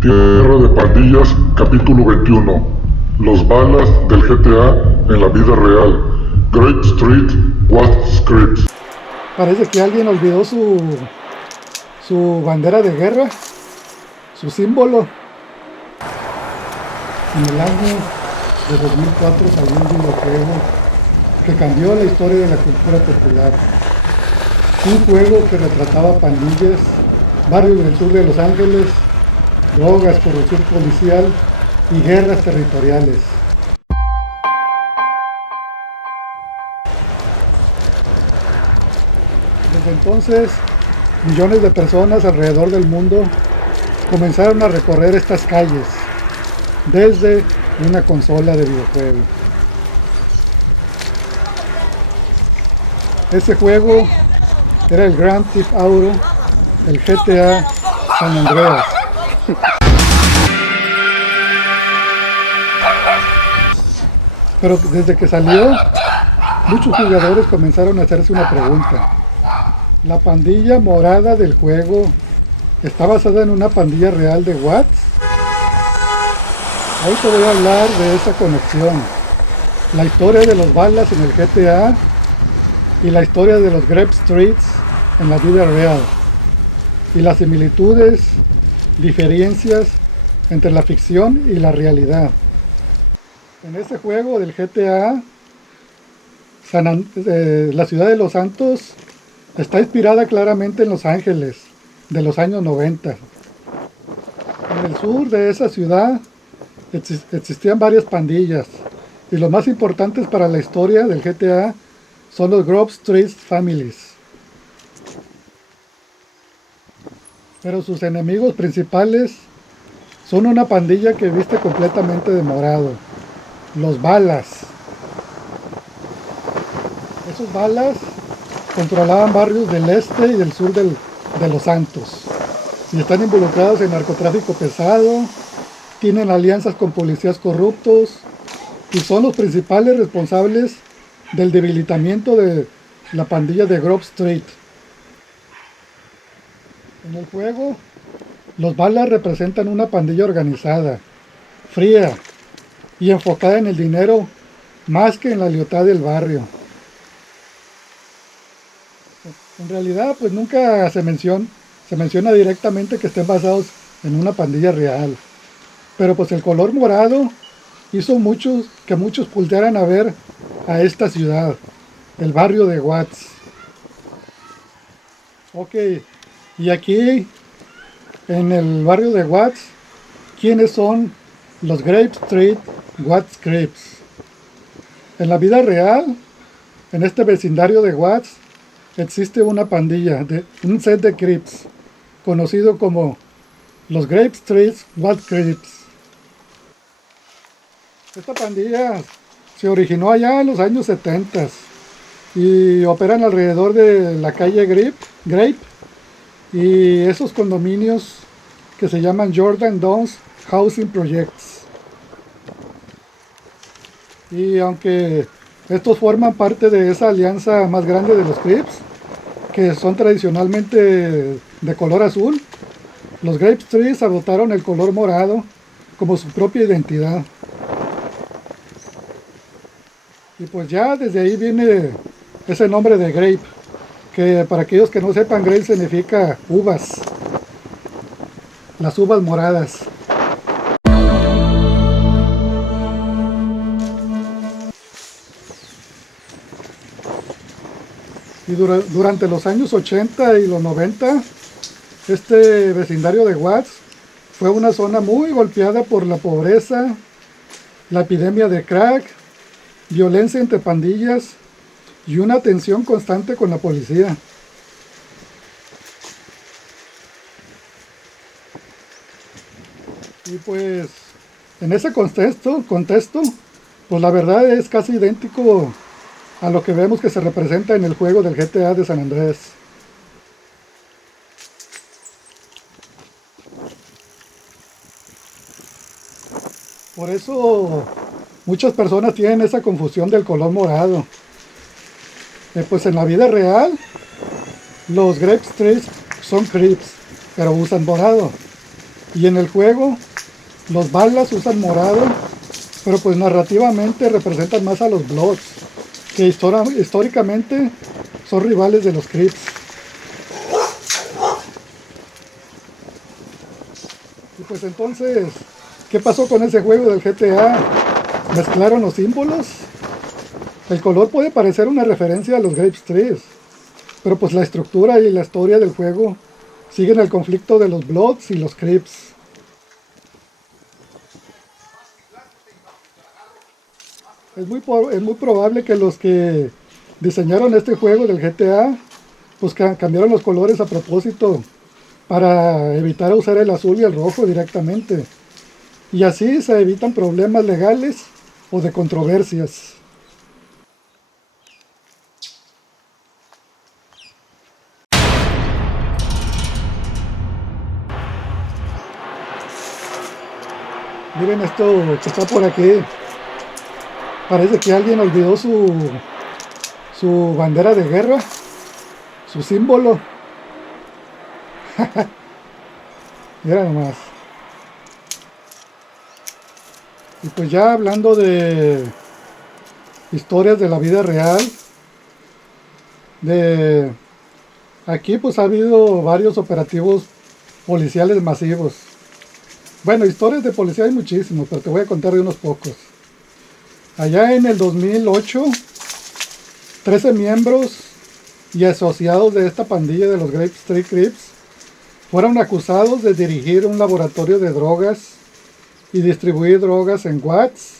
Tierra de Pandillas, capítulo 21. Los balas del GTA en la vida real. Grape Street, What Scripts. Parece que alguien olvidó su bandera de guerra, su símbolo. En el año de 2004 salió un videojuego que cambió la historia de la cultura popular. Un juego que retrataba pandillas, barrios del sur de Los Ángeles, drogas, corrupción policial y guerras territoriales. Desde entonces, millones de personas alrededor del mundo comenzaron a recorrer estas calles desde una consola de videojuego. Ese juego era el Grand Theft Auto, el GTA San Andreas. Pero desde que salió, muchos jugadores comenzaron a hacerse una pregunta. ¿La pandilla morada del juego está basada en una pandilla real de Watts? Hoy te voy a hablar de esa conexión, la historia de los balas en el GTA y la historia de los Grape Streets en la vida real, y las similitudes, diferencias entre la ficción y la realidad. En ese juego del GTA, la ciudad de Los Santos está inspirada claramente en Los Ángeles de los años 90. En el sur de esa ciudad existían varias pandillas, y los más importantes para la historia del GTA son los Grove Street Families. Pero sus enemigos principales son una pandilla que viste completamente de morado, los Balas. Esos Balas controlaban barrios del este y del sur de Los Santos, y están involucrados en narcotráfico pesado, tienen alianzas con policías corruptos, y son los principales responsables del debilitamiento de la pandilla de Grove Street. En el juego, los Balas representan una pandilla organizada, fría y enfocada en el dinero más que en la lealtad del barrio. En realidad, pues nunca se menciona directamente que estén basados en una pandilla real. Pero pues el color morado hizo que muchos voltearan a ver a esta ciudad, el barrio de Watts. Ok, y aquí en el barrio de Watts, ¿quiénes son los Grape Street Watts Crips? En la vida real, en este vecindario de Watts, existe una pandilla, un set de Crips, conocido como los Grape Street Watts Crips. Esta pandilla se originó allá en los años 70 y operan alrededor de la calle Grape y esos condominios que se llaman Jordan Downs Housing Projects. Y aunque estos forman parte de esa alianza más grande de los Crips, que son tradicionalmente de color azul, los Grape Streets adoptaron el color morado como su propia identidad. Y pues ya desde ahí viene ese nombre de Grape, que para aquellos que no sepan, Grape significa uvas, las uvas moradas. Y durante los años 80 y los 90, este vecindario de Watts fue una zona muy golpeada por la pobreza, la epidemia de crack, violencia entre pandillas y una tensión constante con la policía. Y pues en ese contexto, pues la verdad es casi idéntico a lo que vemos que se representa en el juego del GTA de San Andrés. Por eso muchas personas tienen esa confusión del color morado. Pues en la vida real, los Grape Street son Crips, pero usan morado. Y en el juego los balas usan morado, pero pues narrativamente representan más a los Bloods, que históricamente son rivales de los Crips. Y pues entonces, ¿qué pasó con ese juego del GTA? ¿Mezclaron los símbolos? El color puede parecer una referencia a los Grape Street, pero pues la estructura y la historia del juego siguen el conflicto de los Bloods y los Crips. Es muy probable que los que diseñaron este juego del GTA pues cambiaron los colores a propósito para evitar usar el azul y el rojo directamente. Y así se evitan problemas legales o de controversias. Miren esto que está por aquí. Parece que alguien olvidó su bandera de guerra, su símbolo. Mira nomás. Y pues ya hablando de historias de la vida real, aquí pues ha habido varios operativos policiales masivos. Bueno, historias de policía hay muchísimos, pero te voy a contar de unos pocos. Allá en el 2008, 13 miembros y asociados de esta pandilla de los Grape Street Crips fueron acusados de dirigir un laboratorio de drogas y distribuir drogas en Watts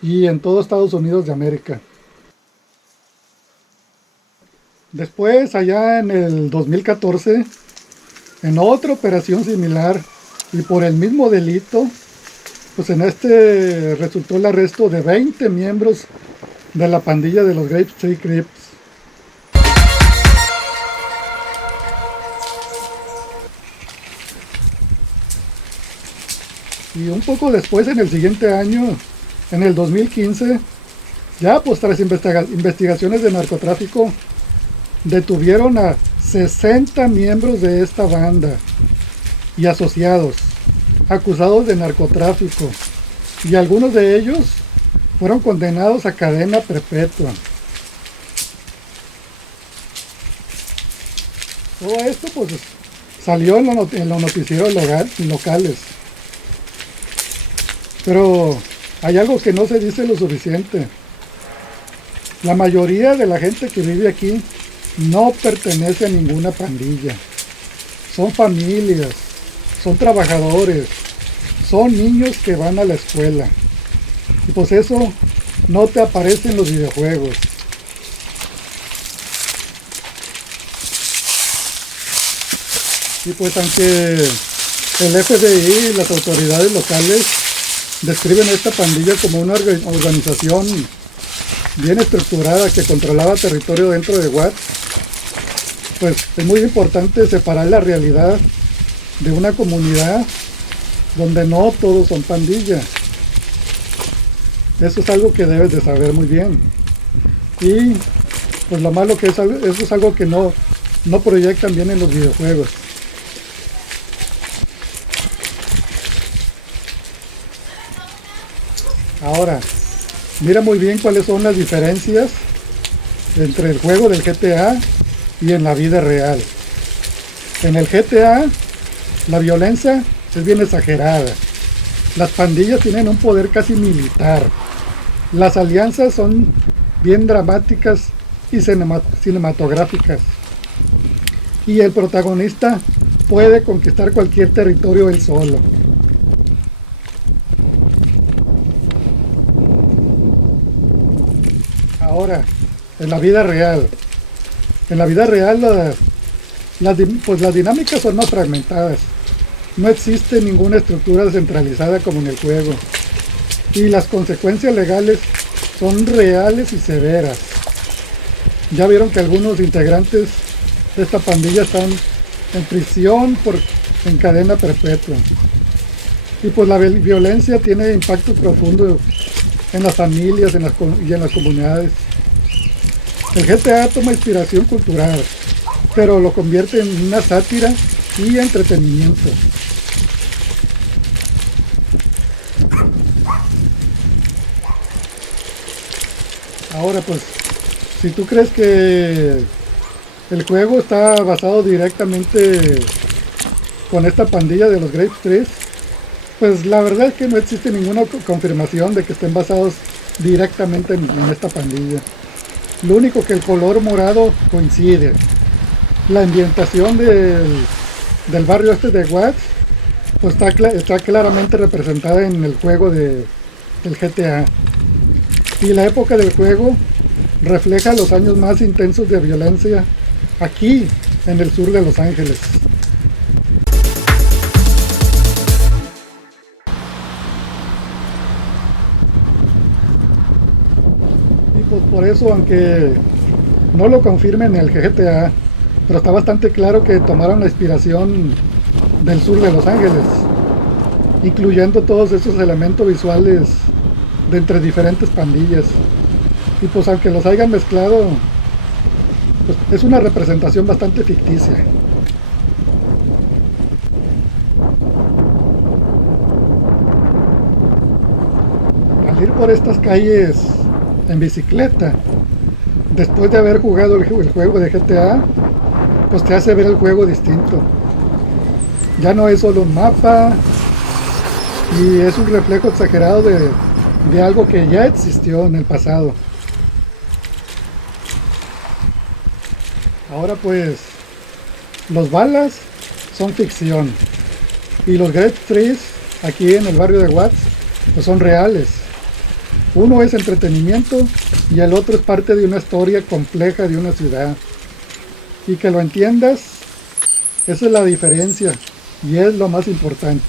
y en todo Estados Unidos de América. Después, allá en el 2014, en otra operación similar y por el mismo delito, pues en este resultó el arresto de 20 miembros de la pandilla de los Grape Street Crips. Y un poco después, en el siguiente año, en el 2015, ya pues tras investigaciones de narcotráfico, detuvieron a 60 miembros de esta banda y asociados, acusados de narcotráfico, y algunos de ellos fueron condenados a cadena perpetua. Todo esto pues salió en los noticieros locales. Pero hay algo que no se dice lo suficiente. La mayoría de la gente que vive aquí no pertenece a ninguna pandilla. Son familias, son trabajadores, son niños que van a la escuela. Y pues eso no te aparece en los videojuegos. Y pues aunque el FBI y las autoridades locales describen a esta pandilla como una organización bien estructurada que controlaba territorio dentro de Watts, pues es muy importante separar la realidad de una comunidad donde no todos son pandillas. Eso es algo que debes de saber muy bien. Y pues lo malo que eso es algo que no proyectan bien en los videojuegos. Ahora, mira muy bien cuáles son las diferencias entre el juego del GTA y en la vida real. En el GTA, la violencia es bien exagerada. Las pandillas tienen un poder casi militar. Las alianzas son bien dramáticas y cinematográficas. Y el protagonista puede conquistar cualquier territorio él solo. Ahora, en la vida real. En la vida real las dinámicas son más fragmentadas. No existe ninguna estructura centralizada como en el juego. Y las consecuencias legales son reales y severas. Ya vieron que algunos integrantes de esta pandilla están en prisión en cadena perpetua. Y pues la violencia tiene impacto profundo en las familias y en las comunidades. El GTA toma inspiración cultural, pero lo convierte en una sátira y entretenimiento. Ahora pues, si tú crees que el juego está basado directamente con esta pandilla de los Grape Street, pues la verdad es que no existe ninguna confirmación de que estén basados directamente en esta pandilla. Lo único que el color morado coincide. La ambientación del barrio este de Watts pues está claramente representada en el juego del GTA. Y la época del juego refleja los años más intensos de violencia aquí en el sur de Los Ángeles. Y pues por eso, aunque no lo confirmen en el GTA, pero está bastante claro que tomaron la inspiración del sur de Los Ángeles, incluyendo todos esos elementos visuales de entre diferentes pandillas. Y pues aunque los hayan mezclado, pues es una representación bastante ficticia. Al ir por estas calles en bicicleta, después de haber jugado el juego de GTA, pues te hace ver el juego distinto. Ya no es solo un mapa y es un reflejo exagerado de algo que ya existió en el pasado. Ahora pues, los balas son ficción y los Grape Trees aquí en el barrio de Watts pues son reales. Uno es entretenimiento y el otro es parte de una historia compleja de una ciudad. Y que lo entiendas, esa es la diferencia y es lo más importante.